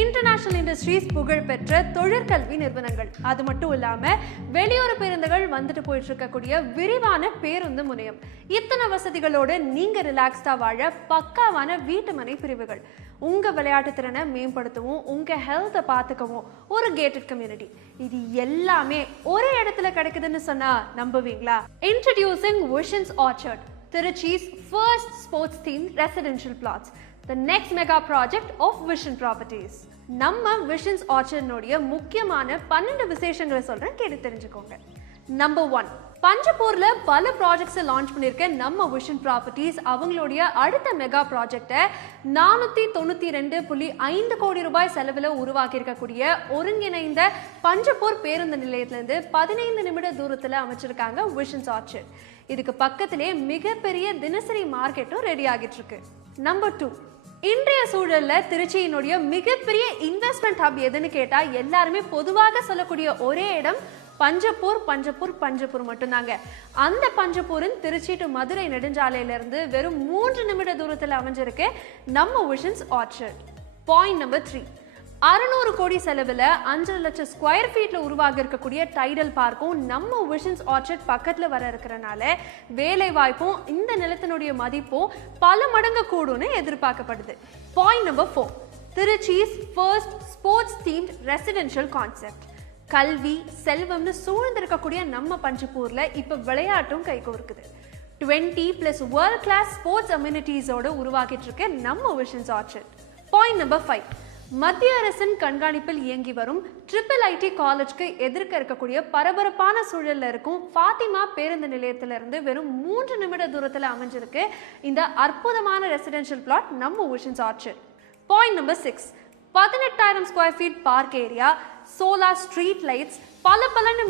International industries புகழ்பெற்ற தொழிற்கல்வி நிறுவனங்கள். அது மட்டும் இல்லாம வெளியூர் பேருந்துகள் வந்துட்டு போயிட்டு இருக்கக்கூடிய விரிவான பேருந்து முனையம். இத்தனை வசதிகளோடு நீங்க ரிலாக்ஸ்டா வாழ பக்காவான வீட்டு மனை பிரிவுகள். உங்க விளையாட்டு திறனை மேம்படுத்தவும் உங்க ஹெல்த்தை பார்த்துக்கவும் ஒரு கேட்டட் கம்யூனிட்டி. இது எல்லாமே ஒரே இடத்துல கிடைக்குதுன்னு சொன்னா நம்புவீங்களா? Introducing Visions Orchard, Tiruchi's first sports themed residential plots, the next mega project of Vision Properties. நம்ம விஷன்ஸ் ஆர்ச்சர்ட்னுடைய முக்கியமான 12 விசேஷங்களை சொல்றேன், கேட்டு தெரிஞ்சுக்கோங்க. நம்பர் 1, பஞ்சப்பூர்ல பல ப்ராஜெக்ட்ஸை லான்ச் பண்ணியிருக்க நம்ம விஷன் ப்ராப்பர்ட்டிஸ் அவங்களுடைய அடுத்த மெகா ப்ராஜெக்டை 492.5 கோடி ரூபாய் செலவில் உருவாக்கி இருக்கக்கூடிய ஒருங்கிணைந்த பஞ்சப்பூர் பேருந்து நிலையத்திலிருந்து 15 நிமிட தூரத்தில் அமைச்சிருக்காங்க விஷன்ஸ் ஆர்ச்சர்ட். இதுக்கு பக்கத்திலே மிகப்பெரிய தினசரி மார்க்கெட்டும் ரெடி ஆகிட்டு இருக்கு. நம்பர் 2, இன்றைய சூழல்ல திருச்சியினுடைய மிகப்பெரிய இன்வெஸ்ட்மெண்ட் ஹப் எதுன்னு கேட்டா எல்லாருமே பொதுவாக சொல்லக்கூடிய ஒரே இடம் பஞ்சப்பூர் மட்டும்தாங்க. அந்த பஞ்சப்பூரின் திருச்சி டு மதுரை நெடுஞ்சாலையிலிருந்து வெறும் 3 நிமிட தூரத்தில் அமைஞ்சிருக்கு நம்ம விஷன்ஸ் ஆர்ச்சர்ட். பாயிண்ட் நம்பர் 3, 600 கோடி செலவில் 5 லட்சம் ஸ்கொயர் ஃபீட்ல உருவாக இருக்கக்கூடிய டைடல் பார்க்கும் நம்ம விஷன்ஸ் ஆர்ச்சர்ட் பக்கத்தில் வர இருக்கிறனால வேலை வாய்ப்பும் இந்த நிலத்தினுடைய மதிப்பும் பல மடங்கு கூடும்னு எதிர்பார்க்கப்படுது. Point number 4, திருச்சி's first sports themed residential concept. கல்வி செல்வம்னு சூழ்ந்திருக்கக்கூடிய நம்ம பஞ்சப்பூர்ல இப்ப விளையாட்டும் கைகோர்க்குது. 20+ வேர்ல்ட் கிளாஸ் ஸ்போர்ட்ஸ் அம்யூனிட்டிஸோட உருவாக்கிட்டு இருக்க நம்ம விஷன்ஸ் ஆர்ச்சர்ட். பாயிண்ட் நம்பர் 5, மத்திய அரசின் கண்காணிப்பில் இயங்கி வரும் IIIT காலேஜ்க்கு எதிர்க்க இருக்கக்கூடிய பரபரப்பான சூழல்ல இருக்கும் ஃபாத்திமா பேருந்து நிலையத்திலிருந்து வெறும் 3 நிமிட தூரத்தில் அமைஞ்சிருக்கு இந்த அற்புதமான ரெசிடென்ஷியல் பிளாட் நம்ம Visions Orchard. Point number 6, 18,000 square feet park area, solar street lights, பல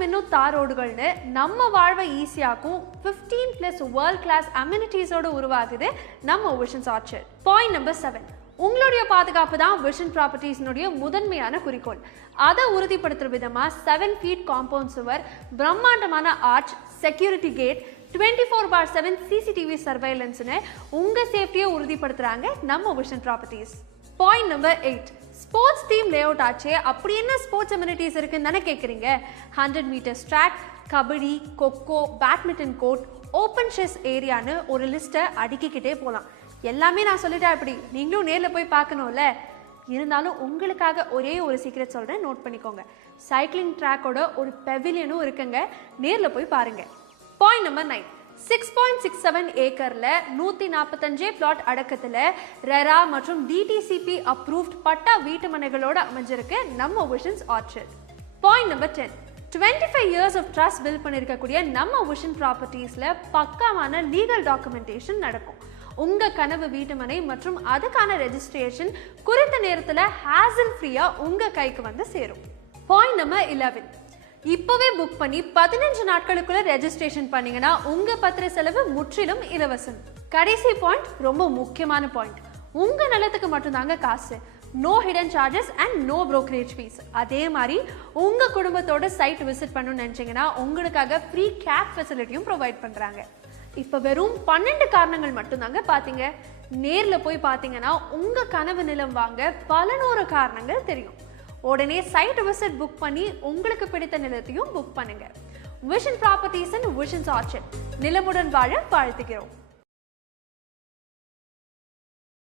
மின்னும் தார் ரோடுகள்னு நம்ம வாழ்வை ஈஸியாக்கும் 15+ வேர்ல்ட் கிளாஸ் அம்யூனிட்டிஸோட உருவாகுது நம்ம விஷன்ஸ் ஆர்ச்சர்ட். பாயிண்ட் நம்பர் 7, உங்களுடைய பாதுகாப்பு தான் விஷன் ப்ராப்பர்ட்டிஸ்னுடைய முதன்மையான குறிக்கோள். அதை உறுதிப்படுத்துற விதமா 7 ஃபீட் காம்பவுண்ட் சுவர், பிரம்மாண்டமான ஆர்ச், செக்யூரிட்டி கேட், 24/7 CCTV சர்வைலன்ஸ்னு உங்க சேஃப்டியை உறுதிப்படுத்துறாங்க நம்ம Vision Properties. Point number 8, sports theme layout ஆச்சே, அப்படி என்ன ஸ்போர்ட்ஸ் அம்யூனிட்டிஸ் இருக்குன்னு தானே கேட்குறீங்க. 100 metres track, kabaddi, kho kho, badminton court, open chess ஏரியான்னு ஒரு லிஸ்ட்டை அடுக்கிக்கிட்டே போகலாம். எல்லாமே நான் சொல்லிட்டேன், அப்படி நீங்களும் நேரில் போய் பார்க்கணும்ல. இருந்தாலும் உங்களுக்காக ஒரே ஒரு சீக்ரெட் சொல்கிறேன், நோட் பண்ணிக்கோங்க. சைக்கிளிங் ட்ராக்கோட ஒரு பெவிலியனும் இருக்குங்க, நேரில் போய் பாருங்க. பாயிண்ட் நம்பர் 9, 6.67 ஏக்கர்ல 145 பிளாட் அடக்கத்துல ரெரா மற்றும் DTCP அப்ரூவ்ட் பட்டா வீட்டு மனைகளோட அமைஞ்சிருக்கு நம்ம Visions Orchard. Point number 10, 25 years of trust build பண்ணிருக்கக்கூடிய நம்ம விஷன் ப்ராப்பர்ட்டிஸ்ல பக்காவான லீகல் டாக்குமெண்டேஷன் நடக்கும். உங்க கனவு வீட்டுமனை மற்றும் அதுக்கான ரெஜிஸ்ட்ரேஷன் குறித்த நேரத்துல ஹேசல் ஃப்ரீயா உங்க கைக்கு வந்து சேரும். பாயிண்ட் நம்பர் 11, இப்பவே புக் பண்ணி 15 நாட்களுக்குள்ள ரெஜிஸ்ட்ரேஷன் பண்ணீங்கன்னா உங்க பத்திர செலவு முற்றிலும் இலவசம். கடைசி பாயிண்ட் ரொம்ப முக்கியமான பாயிண்ட், உங்க நிலத்துக்கு மட்டும்தாங்க காசு. No hidden charges and no brokerage fees. அதே மாதிரி உங்க குடும்பத்தோட சைட் விசிட் பண்ணணும்னு நினைச்சீங்கன்னா உங்களுக்காக ஃப்ரீ கேப் ஃபெசிலிட்டியும் ப்ரொவைட் பண்றாங்க. இப்ப வெறும் 12 காரணங்கள் மட்டும்தாங்க பாத்தீங்க. நேர்ல போய் பாத்தீங்கன்னா உங்க கனவு நிலம் வாங்க பல 100 காரணங்கள் தெரியும். உடனே சைட் விசிட் புக் பண்ணி உங்களுக்கு பிடித்த நிலத்தையும் புக் பண்ணுங்க. Vision Properties and Visions Orchard, நிலமுடன் வாழ வாழ்த்துகிறோம்.